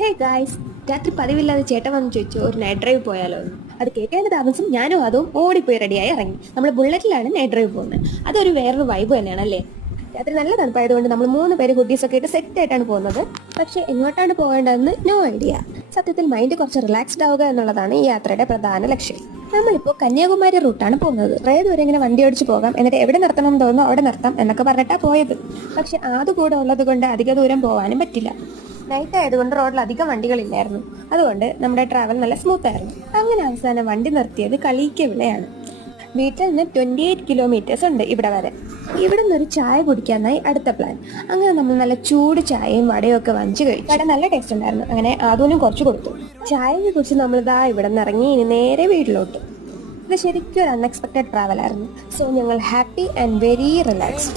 Hey guys, രാത്രി പതിവില്ലാതെ ചേട്ടൻ വന്ന് ചോദിച്ചു ഒരു നൈറ്റ് ഡ്രൈവ് പോയാലോ എന്ന്. അത് കേൾക്കേണ്ട താമസം ഞാനും അതും ഓടിപ്പോയി റെഡിയായി ഇറങ്ങി. നമ്മൾ ബുള്ളറ്റിലാണ് നൈറ്റ് ഡ്രൈവ് പോകുന്നത്. അതൊരു വേറൊരു വൈബ് തന്നെയാണ് അല്ലേ. രാത്രി നല്ല തണുപ്പായതുകൊണ്ട് നമ്മൾ 3 പേര് ഹുഡീസൊക്കെ ഇട്ട് സെറ്റ് ആയിട്ടാണ് പോകുന്നത്. പക്ഷെ എങ്ങോട്ടാണ് പോകേണ്ടതെന്ന് നോ ഐഡിയ. സത്യത്തിൽ മൈൻഡ് കുറച്ച് റിലാക്സ്ഡ് ആവുക എന്നുള്ളതാണ് ഈ യാത്രയുടെ പ്രധാന ലക്ഷ്യം. നമ്മളിപ്പോൾ കന്യാകുമാരി റൂട്ടാണ് പോകുന്നത്. കുറേ ദൂരം ഇങ്ങനെ വണ്ടി ഓടിച്ച് പോകാം, എന്നിട്ട് എവിടെ നിർത്തണം തോന്നുന്നു അവിടെ നിർത്താം എന്നൊക്കെ പറഞ്ഞിട്ടാണ് പോയത്. പക്ഷെ അത് കൂടെ ഉള്ളത് കൊണ്ട് അധിക ദൂരം പോകാനും പറ്റില്ല. നൈറ്റ് ആയതുകൊണ്ട് റോഡിൽ അധികം വണ്ടികളില്ലായിരുന്നു. അതുകൊണ്ട് നമ്മുടെ ട്രാവൽ നല്ല സ്മൂത്ത് ആയിരുന്നു. അങ്ങനെ അവസാനം വണ്ടി നിർത്തിയത് കളിയിക്കവിളയാണ്. വീട്ടിൽ നിന്ന് 28 കിലോമീറ്റേഴ്സ് ഉണ്ട് ഇവിടെ വരെ. ഇവിടെ നിന്ന് ഒരു ചായ കുടിക്കാനായി അടുത്ത പ്ലാൻ. അങ്ങനെ നമ്മൾ നല്ല ചൂട് ചായയും വടയും ഒക്കെ വാങ്ങിച്ചു കഴിച്ചു. വട നല്ല ടേസ്റ്റ് ഉണ്ടായിരുന്നു. അങ്ങനെ ആദ്യം കുറച്ച് കൊടുത്തു. ചായയെ കുറിച്ച് നമ്മളിതാ ഇവിടെ നിന്ന് ഇറങ്ങി ഇനി നേരെ വീട്ടിലോട്ട്. ഇത് ശരിക്കും ഒരു അൺഎക്സ്പെക്റ്റഡ് ട്രാവൽ ആയിരുന്നു. സോ ഞങ്ങൾ ഹാപ്പി ആൻഡ് വെരി റിലാക്സ്ഡ്.